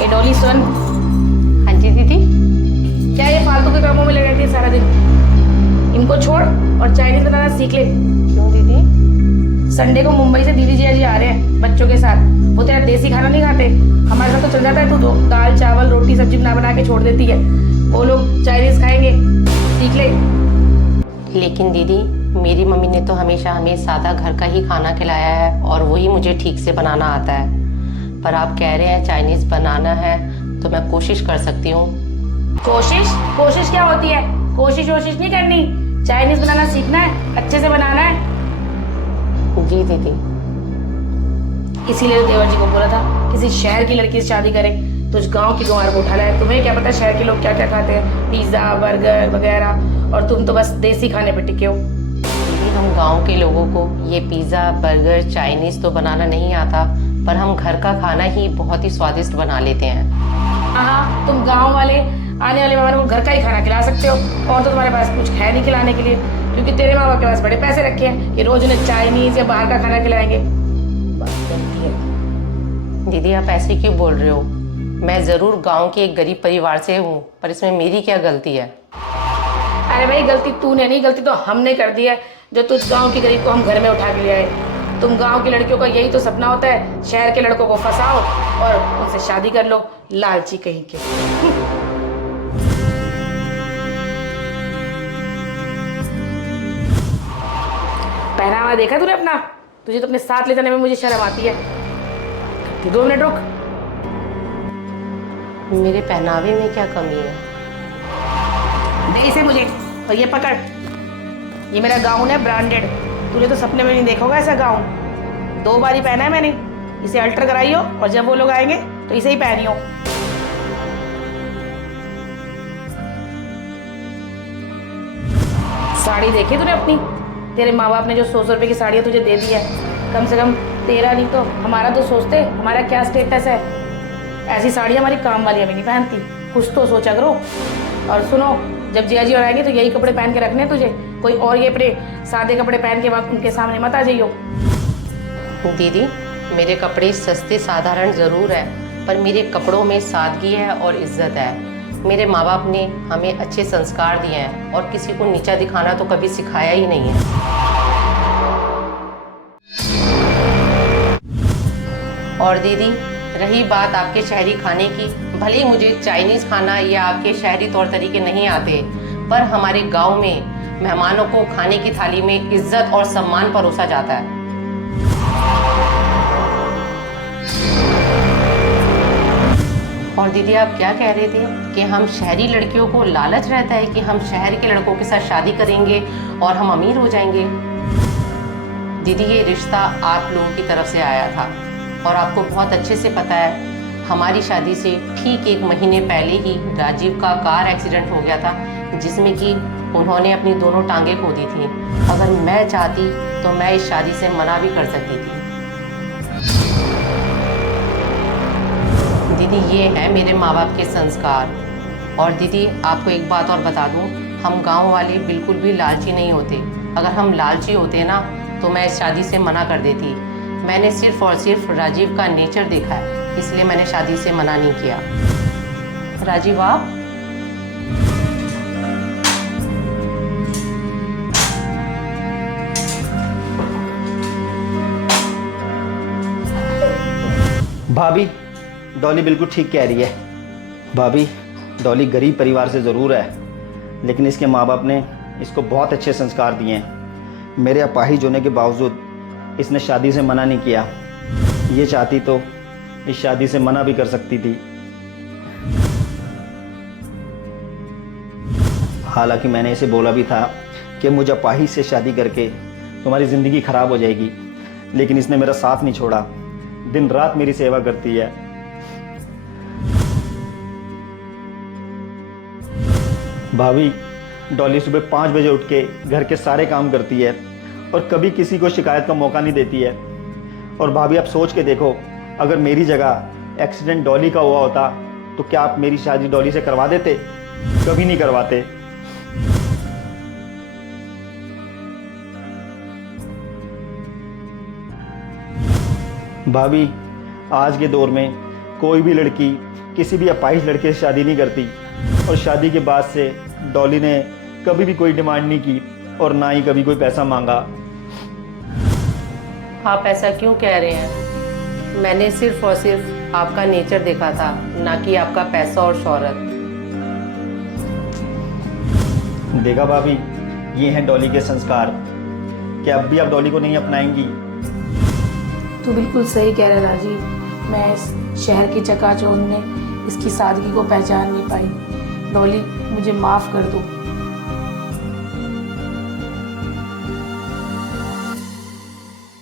ए डॉली सुन। हाँ जी दीदी। क्या ये फालतू के कामों में लगी रहती है सारा दिन? इनको छोड़ और चाइनीज बनाना सीख ले। क्यों दीदी? संडे को मुंबई से दीदी जी आ रहे हैं बच्चों के साथ। वो तेरा देसी खाना नहीं खाते, हमारे साथ तो चल जाता है। तू तो दाल चावल रोटी सब्जी बना बना के छोड़ देती है। वो लोग चाइनीज खाएंगे, सीख ले। लेकिन दीदी, मेरी मम्मी ने तो हमेशा हमें सादा घर का ही खाना खिलाया है और वही मुझे ठीक से बनाना आता है। पर आप कह रहे हैं चाइनीज बनाना है तो मैं कोशिश कर सकती हूँ। कोशिश कोशिश क्या होती है? कोशिश नहीं करनी, चाइनीज बनाना सीखना है, अच्छे से बनाना है। जी दीदी। इसीलिए तो देवर जी को बोला था किसी शहर की लड़की से शादी करें। तुझ गांव की गंवार को उठा लाया। तुम्हें क्या पता शहर के लोग क्या क्या खाते हैं, पिज्जा बर्गर वगैरह, और तुम तो बस देसी खाने पे टिके हो। दीदी, हम गांव के लोगों को ये पिज़्ज़ा बर्गर चाइनीज तो बनाना नहीं आता, पर हम घर का खाना ही बहुत ही स्वादिष्ट बना लेते हैं। हाँ, तुम गांव वाले आने वाले मेहमानों को घर का ही खाना खिला सकते हो, और तो तुम्हारे पास कुछ है नहीं खिलाने के लिए, क्योंकि तेरे माँ बाप के पास बड़े पैसे रखे हैं कि रोज उन्हें चाइनीज या बाहर का खाना खिलाएंगे। बस बनती है। दीदी, आप ऐसे क्यों बोल रहे हो? मैं ज़रूर गांव के एक गरीब परिवार से हूँ, पर इसमें मेरी क्या गलती है? अरे भाई, गलती तूने नहीं, गलती तो हमने कर दी है जो तुझ गांव की गरीब को हम घर में उठा के ले आए। तुम गांव की लड़कियों का यही तो सपना होता है, शहर के लड़कों को फंसाओ और उनसे शादी कर लो, लालची कहीं के। पहनावा देखा तूने अपना? तुझे तो अपने साथ ले जाने में मुझे शर्म आती है। 2 मिनट रुक। मेरे पहनावे में क्या कमी है? दे इसे मुझे, और ये पकड़। ये मेरा गाउन है, ब्रांडेड। तूने तो सपने में नहीं देखा होगा ऐसा गाउन। 2 बार ही पहना है मैंने। इसे अल्टर कराई हो और जब वो लोग आएंगे तो इसे ही पहनियो। साड़ी देखी तूने अपनी? तेरे माँ बाप ने जो 100 रुपए की साड़ियाँ तुझे दे दी है, कम से कम तेरा नहीं तो हमारा तो सोचते, हमारा क्या स्टेटस है। ऐसी साड़ियाँ हमारी काम वालियाँ भी नहीं पहनती, कुछ तो सोचा करो। और सुनो, जब जिया जी और आएंगे तो यही कपड़े पहन के रखने तुझे, कोई और ये अपने सादे कपड़े पहन के वक्त उनके सामने मत आ जाइयो। दीदी, मेरे कपड़े सस्ते साधारण ज़रूर है, पर मेरे कपड़ों में सादगी है और इज्जत है। मेरे माँ बाप ने हमें अच्छे संस्कार दिए हैं और किसी को नीचा दिखाना तो कभी सिखाया ही नहीं है। और दीदी, रही बात आपके शहरी खाने की, भले ही मुझे चाइनीज़ खाना या आपके शहरी तौर तरीके नहीं आते, पर हमारे गांव में मेहमानों को खाने की थाली में इज्जत और सम्मान परोसा जाता है। और दीदी, आप क्या कह रहे थे कि हम शहरी लड़कियों को लालच रहता है कि हम शहर के लड़कों के साथ शादी करेंगे और हम अमीर हो जाएंगे। दीदी, ये रिश्ता आप लोगों की तरफ से आया था और आपको बहुत अच्छे से पता है, हमारी शादी से ठीक 1 महीने पहले ही राजीव का कार एक्सीडेंट हो गया था, जिसमें कि उन्होंने अपनी दोनों टांगें खो दी थी। अगर मैं चाहती तो मैं इस शादी से मना भी कर सकती थी। दीदी, ये है मेरे माँ बाप के संस्कार। और दीदी, आपको एक बात और बता दूँ, हम गांव वाले बिल्कुल भी लालची नहीं होते। अगर हम लालची होते ना तो मैं इस शादी से मना कर देती। मैंने सिर्फ और सिर्फ राजीव का नेचर देखा है, इसलिए मैंने शादी से मना नहीं किया। राजीव, आप? भाभी, डॉली बिल्कुल ठीक कह रही है। भाभी, डॉली गरीब परिवार से ज़रूर है, लेकिन इसके माँ बाप ने इसको बहुत अच्छे संस्कार दिए हैं। मेरे अपाहिज होने के बावजूद इसने शादी से मना नहीं किया। ये चाहती तो इस शादी से मना भी कर सकती थी। हालांकि मैंने इसे बोला भी था कि मुझे अपाहिज से शादी करके तुम्हारी ज़िंदगी ख़राब हो जाएगी, लेकिन इसने मेरा साथ नहीं छोड़ा। दिन रात मेरी सेवा करती है। भाभी, डॉली सुबह 5 बजे उठ के घर के सारे काम करती है और कभी किसी को शिकायत का मौका नहीं देती है। और भाभी, आप सोच के देखो, अगर मेरी जगह एक्सीडेंट डॉली का हुआ होता तो क्या आप मेरी शादी डॉली से करवा देते? कभी नहीं करवाते। भाभी, आज के दौर में कोई भी लड़की किसी भी अपाहिज लड़के से शादी नहीं करती, और शादी के बाद से डॉली ने कभी भी कोई डिमांड नहीं की और ना ही कभी कोई पैसा मांगा। आप ऐसा क्यों कह रहे हैं? मैंने सिर्फ और सिर्फ आपका नेचर देखा था, ना कि आपका पैसा और शोहरत। देखा भाभी, ये हैं डॉली के संस्कार। क्या अब भी आप डॉली को नहीं अपनाएंगी? तू बिल्कुल सही कह रहा है राजीव। मैं इस शहर की चकाचौंध में इसकी सादगी को पहचान नहीं पाई। डॉली, मुझे माफ़ कर दो।